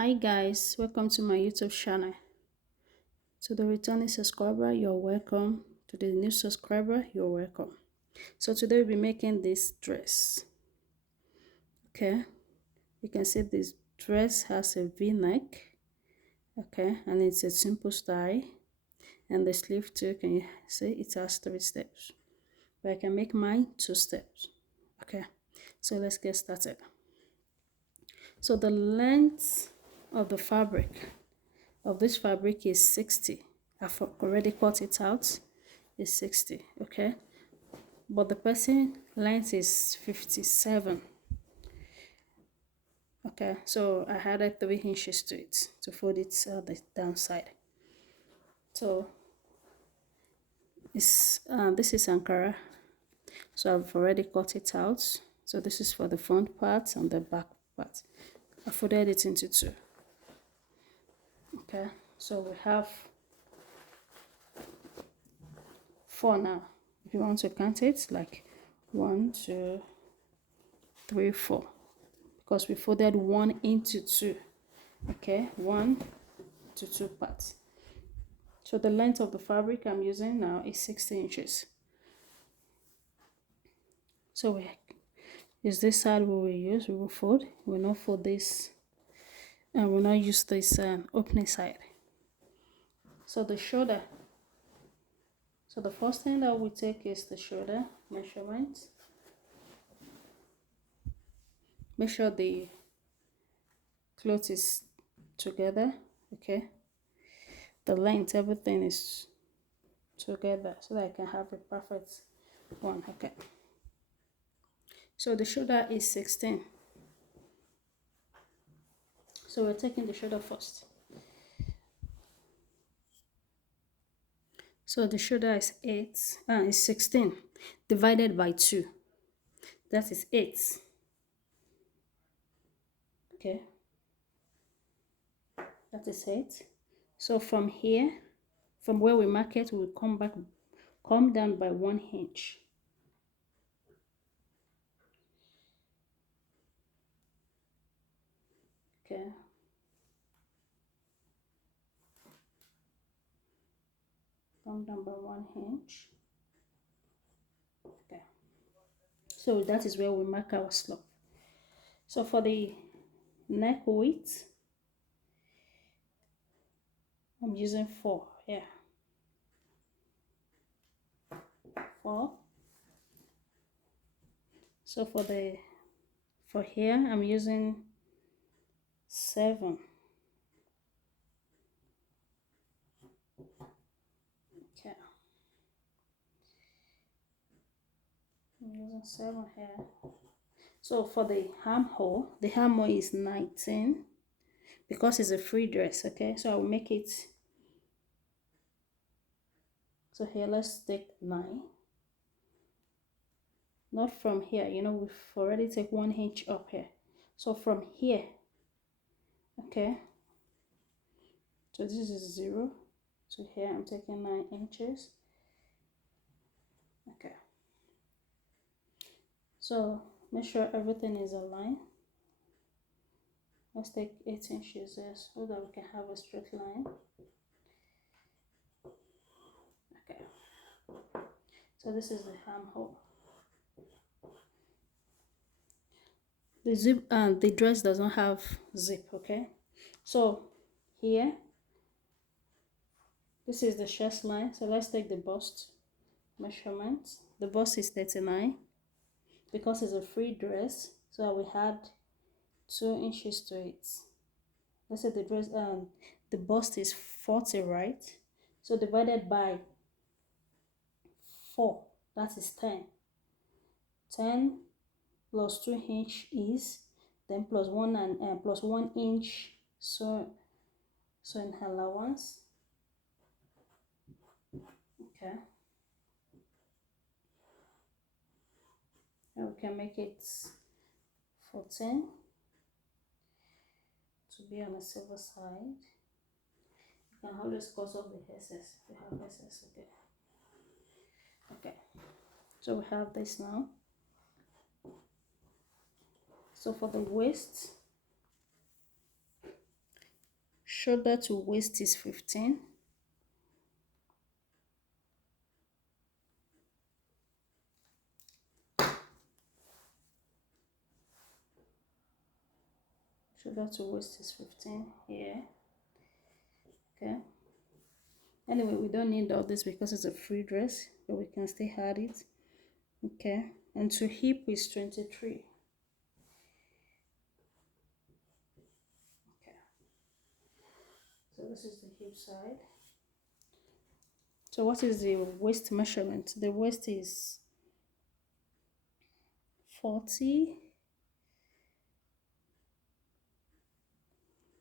Hi guys, welcome to my YouTube channel. To the returning subscriber, you're welcome. To the new subscriber, you're welcome. So today we'll be making this dress. Okay, you can see this dress has a V-neck. Okay, and it's a simple style. And the sleeve too, can you see it has 3 steps? But I can make mine 2 steps. Okay, so let's get started. So the length of the fabric of this fabric is 60. I've already cut it out. Is 60, okay, but the person length is 57. Okay, so I added 3 inches to it to fold it the downside. So it's this is Ankara, so I've already cut it out. So this is for the front part and the back part. I folded it into 2. Okay, so we have 4 now. If you want to count it, like 1, 2, 3, 4, because we folded 1 into 2. Okay, 1 to 2 parts. So the length of the fabric I'm using now is 60 inches. So is this side we will use. We will fold. We will not fold this, and we will not use this opening side. So the shoulder. So the first thing that we take is the shoulder measurement. Make sure the cloth is together. Okay, the length, everything is together so that I can have a perfect one. Okay, so the shoulder is 16. So we're taking the shoulder first. So the shoulder is 16 divided by 2. That is 8. Okay, that is 8. So from here, from where we mark it, we'll come down by 1 inch. Okay, come down by 1 inch. Okay, so that is where we mark our slope. So for the neck width, I'm using 4. Yeah, 4. So for here, I'm using 7. Okay, I'm using 7 here. So for the armhole is 19 because it's a free dress. Okay, so I'll make it. So here, let's take 9. Not from here, we've already take 1 inch up here. So from here, okay, so this is 0. So here I'm taking 9 inches. Okay, so make sure everything is aligned. Let's take 8 inches there so that we can have a straight line. Okay, so this is the armhole. The zip and the dress does not have zip. Okay, so here, this is the chest line. So let's take the bust measurement. The bust is 39 because it's a free dress, so I will add 2 inches to it. Let's say the bust is 40, right? So divided by 4, that is 10. 10 plus 2 inch is, then plus 1 and plus 1 inch, so in allowance. Okay, and we can make it 14 to be on the silver side. You can always cut off the excess if you have excess. Okay, so we have this now. So for the waist, shoulder to waist is 15. Shoulder to waist is 15 here. Okay. Anyway, we don't need all this because it's a free dress, but we can still add it. Okay. And to hip is 23. Okay. So this is the hip side. So what is the waist measurement? The waist is 40.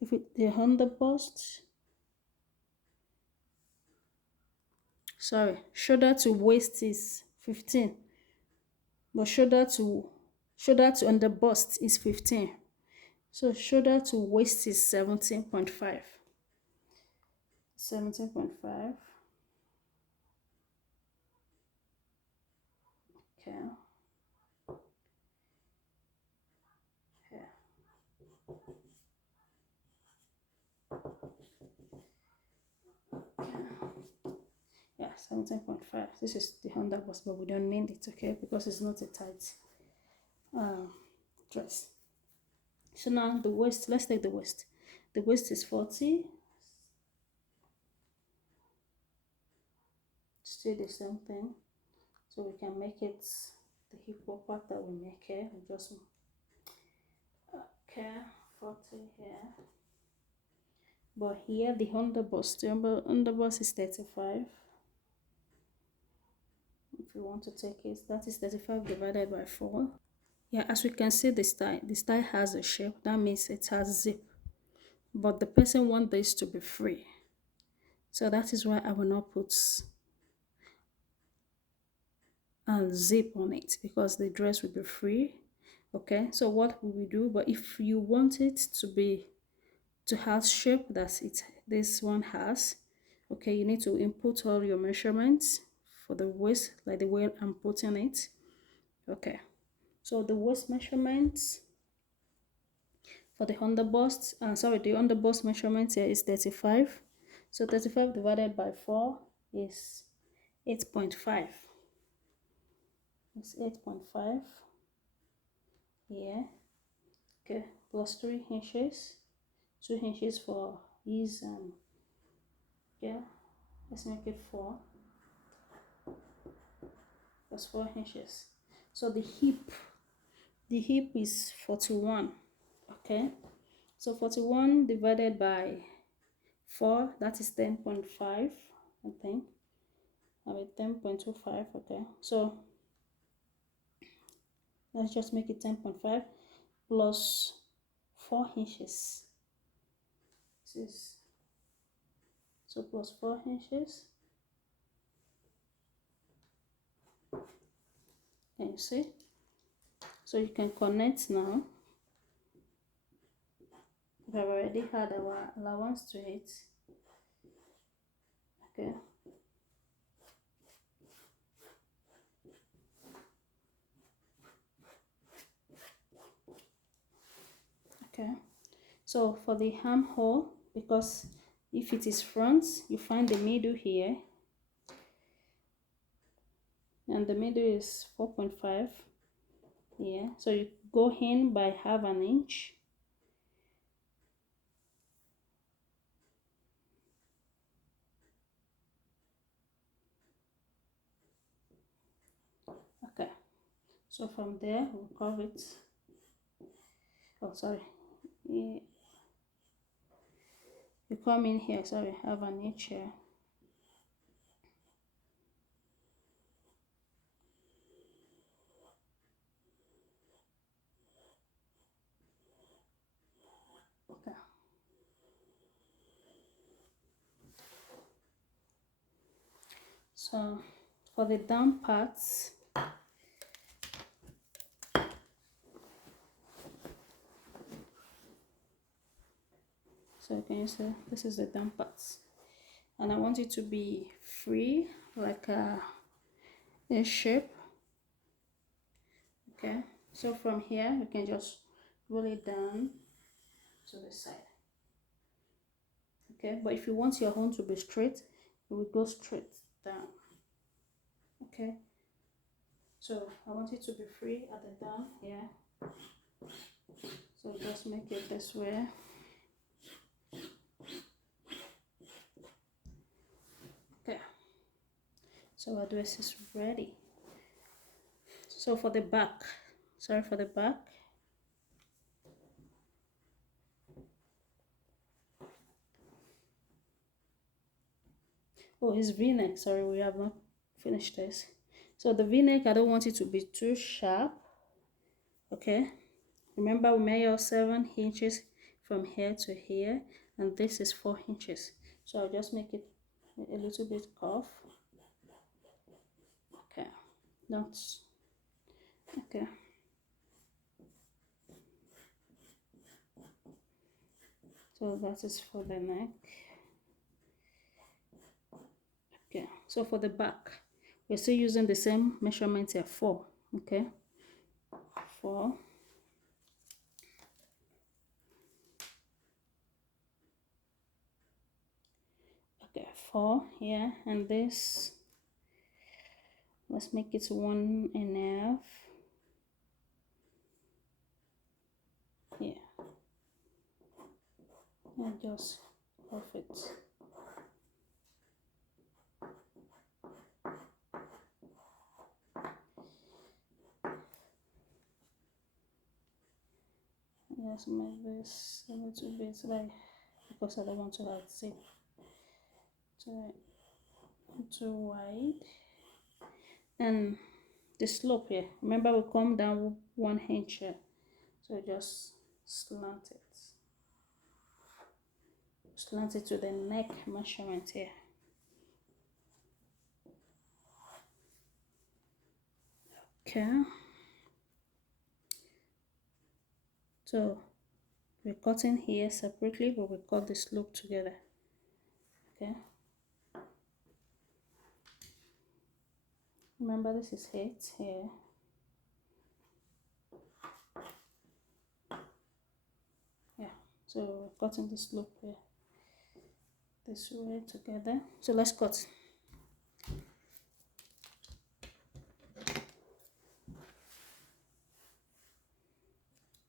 If it the under bust, sorry, shoulder to waist is 15, but shoulder to under bust is 15. So shoulder to waist is 17.5. 17.5. Okay. Yeah. Okay. Yeah, 17.5. This is the under bust, but we don't need it, okay, because it's not a tight dress. So now the waist, let's take the waist. The waist is 40. Still the same thing. So we can make it the hip part that we make here. We just okay, 40 here. But here the underbust, the underbust is 35. If you want to take it, that is 35 divided by 4. Yeah, as we can see, the style has a shape. That means it has zip. But the person wants this to be free. So that is why I will not put zip on it, because the dress will be free. Okay, so what will we do? But if you want it to have shape that this one has, okay, you need to input all your measurements for the waist, like the way I'm putting it. Okay, so the waist measurements for the underbust, the underbust measurement here is 35. So 35 divided by 4 is 8.5. It's 8.5 here. Okay, plus 3 inches, 2 inches for ease, and yeah, let's make it 4 plus 4 inches. So the hip is 41. Okay, so 41 divided by 4, that is 10.5, I think. I mean 10.25. Okay, so let's just make it 10.5 plus 4 inches. This is so plus 4 inches. Can you see? So you can connect now. We have already had our allowance to it. Okay. Okay. So for the armhole, because if it is front, you find the middle here, and the middle is 4.5. Yeah. So you go in by half an inch. Okay. So from there we'll curve it. Oh, sorry. Yeah. You come in here. Sorry, have an inch here. Okay. So for the down parts, so can you see this is the down parts, and I want it to be free, like a shape. Okay, so from here we can just roll it down to the side. Okay, but if you want your own to be straight, you will go straight down. Okay, so I want it to be free at the down here. So just make it this way. Okay, so our dress is ready. So for the back, sorry, for the back, oh, it's v-neck. Sorry, we have not finished this. So the v-neck, I don't want it to be too sharp. Okay, remember we measure 7 inches from here to here, and this is 4 inches. So I'll just make it a little bit curved. Okay, that's okay. So that is for the neck. Okay, so for the back, we're still using the same measurement here, 4. Okay, 4. Okay, 4 here, and this, let's make it 1.5. Yeah, and just perfect. Just make this a little bit like, because I don't want to have zip too wide. And the slope here, remember we come down 1 inch here, so just slant it to the neck measurement here. Okay, so we're cutting here separately, but we cut the slope together. Okay, remember this is 8 here. Yeah, so we're cutting the slope here this way together. So let's cut.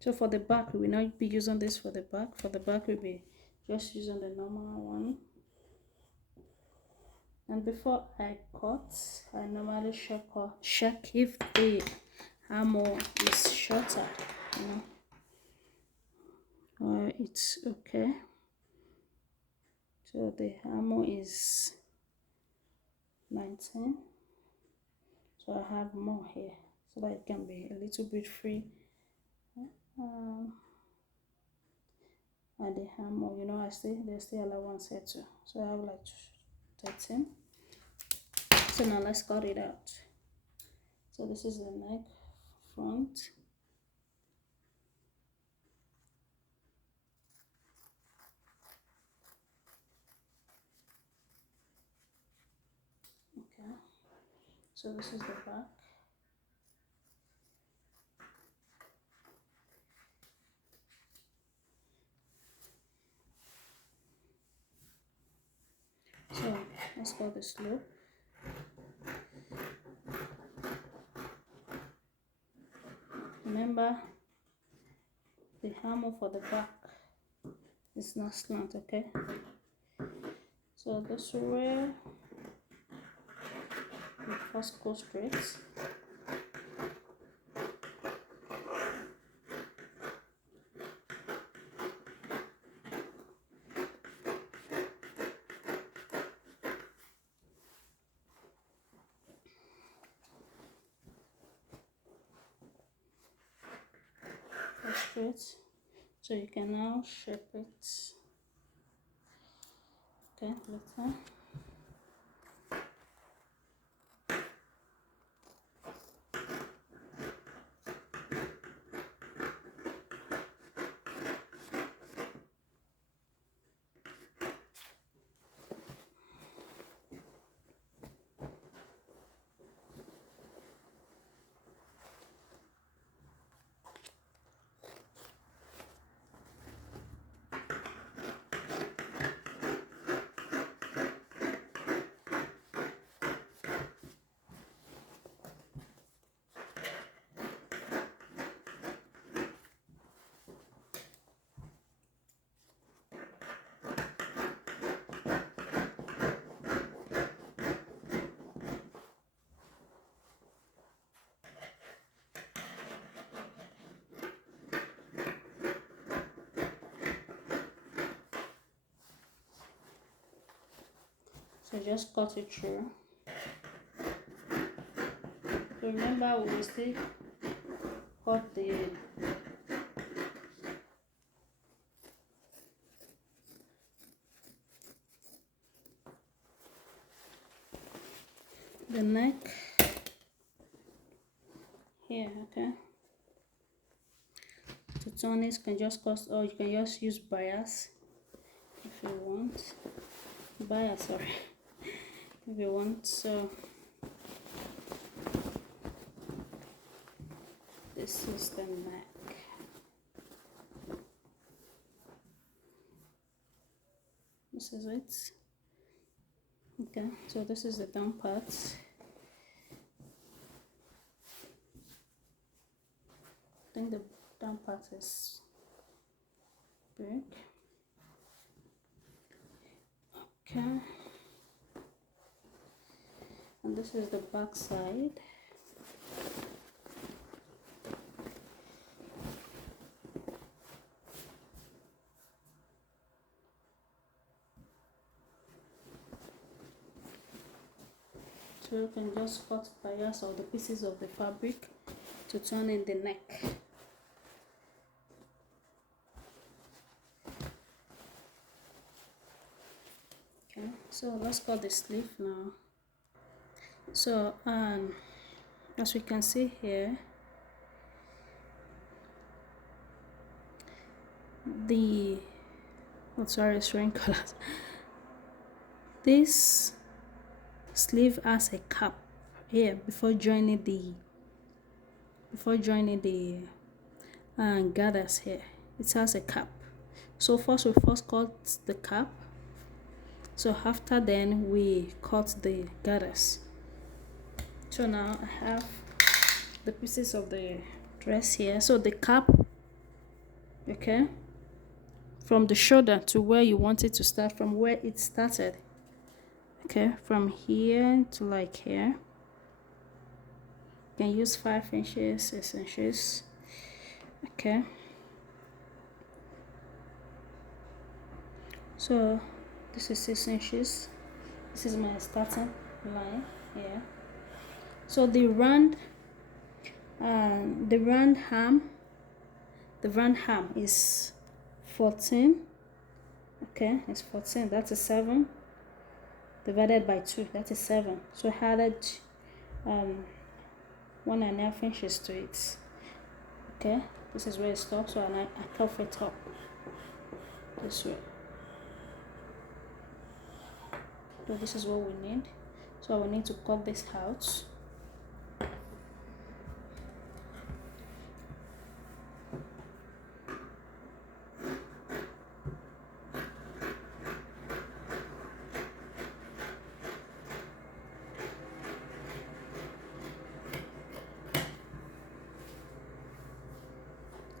So for the back, we will not be using this for the back. For the back, we'll be just using the normal one. And before I cut, I normally check if the armhole is shorter, you know, or it's okay. So the armhole is 19. So I have more here, so that it can be a little bit free. And the armhole, you know, there's still allowance here too. So I have like 13. So now let's cut it out. So this is the neck front. Okay, so this is the back. So let's cut the slope. Remember, the armhole for the back is not slant, okay? So this way, we first go straight. Straight, so you can now shape it. Okay, later. So just cut it through. So remember, we will still cut the neck here, okay? To turn it, you can just cut, or you can just use bias if you want. Bias, sorry, if you want. So this is the neck. This is it. Okay, so this is the down part. I think the down part is big. Okay, and this is the back side. So you can just cut bias or the pieces of the fabric to turn in the neck. Okay, so let's cut the sleeve now. So as we can see here, sorry, it's showing colors. This sleeve has a cap here before joining the gathers here. It has a cap. So first we cut the cap. So after then we cut the gathers. So now I have the pieces of the dress here. So the cap, okay, from the shoulder to where you want it to start, from where it started, okay, from here to like here. You can use 5 inches, 6 inches, okay. So this is 6 inches. This is my starting line here. So the round arm is 14. Okay, it's 14. That's a 7 divided by 2. That is 7. So I added 1.5 inches to it. Okay, this is where it stops. So I cuff it up this way. So this is what we need. So we need to cut this out.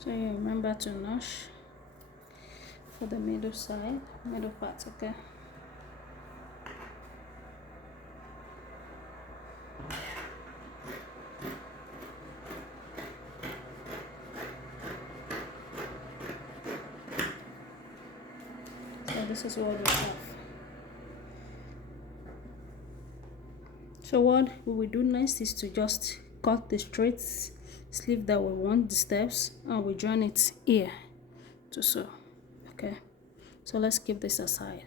So you remember to notch for the middle part, okay? So this is what we have. So what we will do next is to just cut the straight sleeve that we want, the steps, and we join it here to sew. Okay, so let's keep this aside.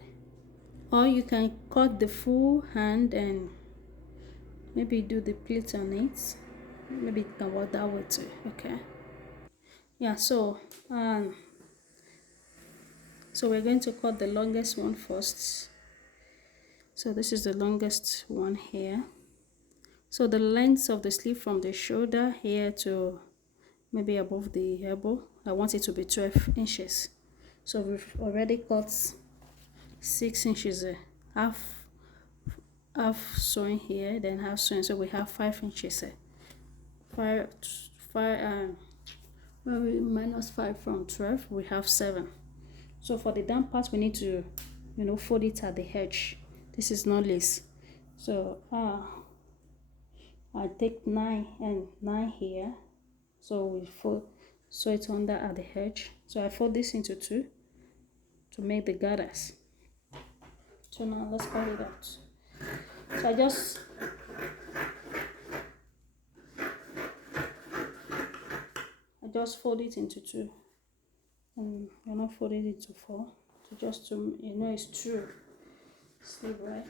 Or you can cut the full hand and maybe do the pleat on it. Maybe it can work that way too. Okay, yeah. So we're going to cut the longest one first. So this is the longest one here. So the length of the sleeve from the shoulder here to maybe above the elbow, I want it to be 12 inches. So we've already cut 6 inches, half sewing here, then half sewing. So we have 5 inches. When we minus 5 from 12, we have 7. So for the down part, we need to, fold it at the edge. This is not lace. So I take 9 and 9 here. So we sew it under at the edge. So I fold this into 2 to make the gathers. So now let's cut it out. So I just fold it into two, and you're not folding it into four, so just to it's true sleeve, right?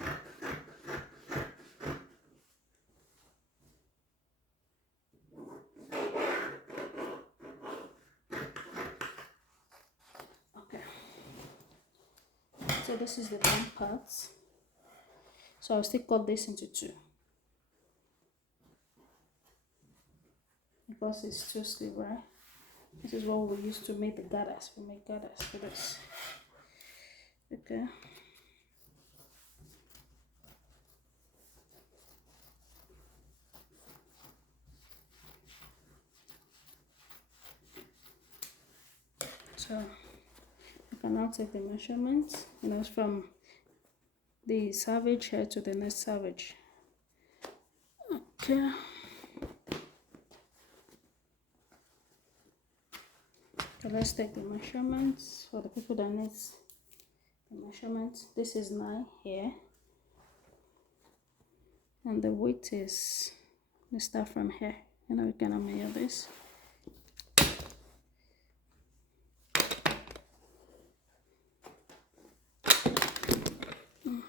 Okay, so this is the bottom part, so I'll still cut this into two because it's two sleeve, right? This is what we use to make the gathers. We make gathers for this. Okay. So you can now take the measurements, from the savage here to the next savage. Okay. So let's take the measurements for the people that need the measurements. This is 9 here, and the width is, let's start from here. We're gonna measure this.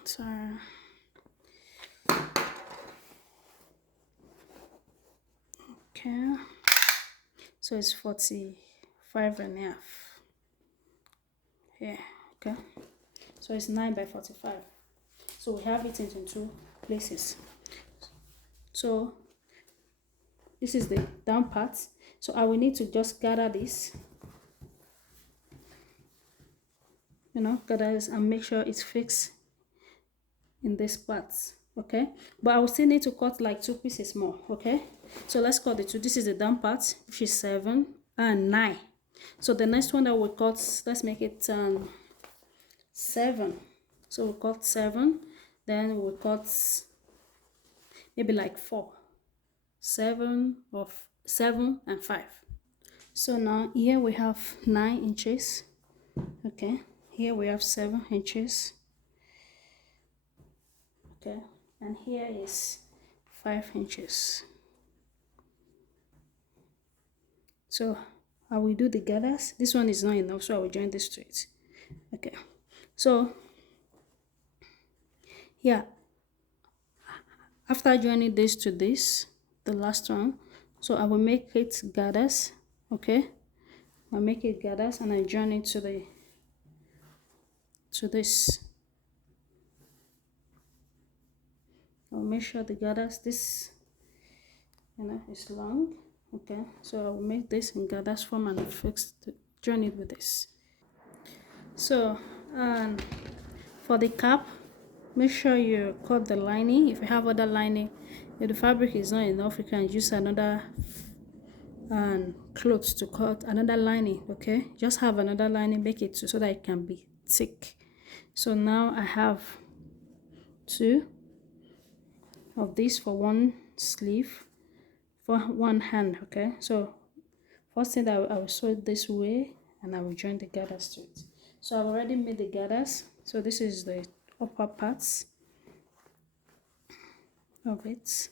Sorry. Okay, so it's 45.5 here. Okay, so it's 9 by 45. So we have it into two places. So this is the down part. So I will need to just gather this, gather this and make sure it's fixed in this part. Okay, but I will still need to cut like 2 pieces more. Okay, so let's cut the two. This is the down part, which is 7 and 9. So the next one that we'll cut, let's make it 7. So we'll cut 7, then we'll cut maybe like 4, 7 and 5. So now here we have 9 inches. Okay, here we have 7 inches. Okay, and here is 5 inches. So I will do the gathers. This one is not enough, so I will join this to it. Okay, so yeah, after joining this to this, the last one, so I will make it gathers. Okay, I make it gathers and I join it to this. I'll make sure the gathers, this is long. Okay, so I will make this in gathers form and join it with this. So for the cap, make sure you cut the lining. If you have other lining, if the fabric is not enough, you can use another clothes to cut another lining. Okay, just have another lining, make it so that it can be thick. So now I have 2 of these for one sleeve, for one hand. Okay, so first thing that I will sew it this way and I will join the gathers to it. So I've already made the gathers. So this is the upper parts of it.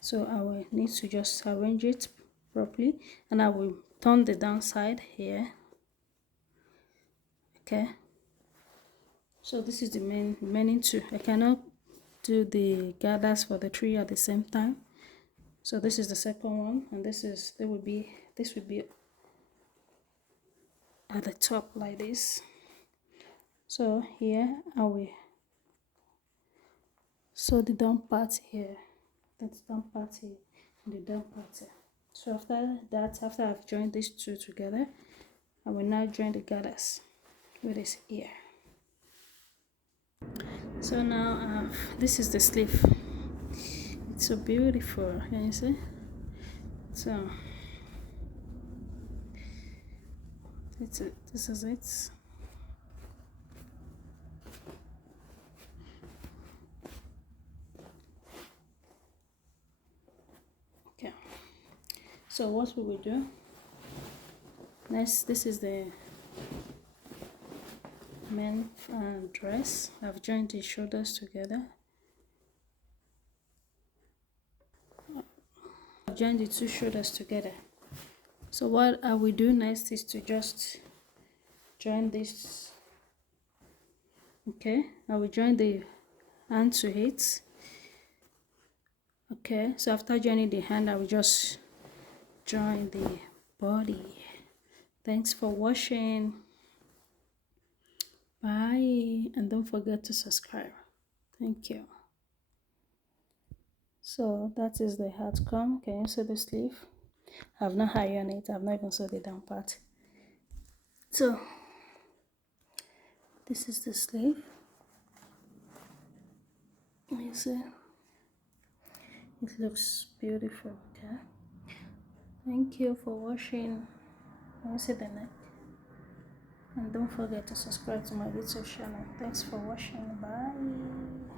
So I will need to just arrange it properly and I will turn the downside here. Okay, so this is the remaining 2. I cannot do the gathers for the 3 at the same time. So this is the second one, and this would be at the top like this. So here I will sew the down part here, that's down part here, and the down part here. So after that, after I've joined these 2 together, I will now join the gathers with this here. So now this is the sleeve. It's so beautiful, can you see? So this is it. Okay, so what we will do next, this is the men dress. I've joined the shoulders together. I've joined the two shoulders together. So what I will do next is to just join this. Okay, I will join the hand to it. Okay, so after joining the hand, I will just join the body. Thanks for watching. Bye, and don't forget to subscribe. Thank you. So that is the outcome. Can you see the sleeve? I've not ironed it. I've not even sewed the down part. So this is the sleeve. You see, it looks beautiful. Okay. Thank you for watching. Can you see the neck? And don't forget to subscribe to my YouTube channel. Thanks for watching. Bye.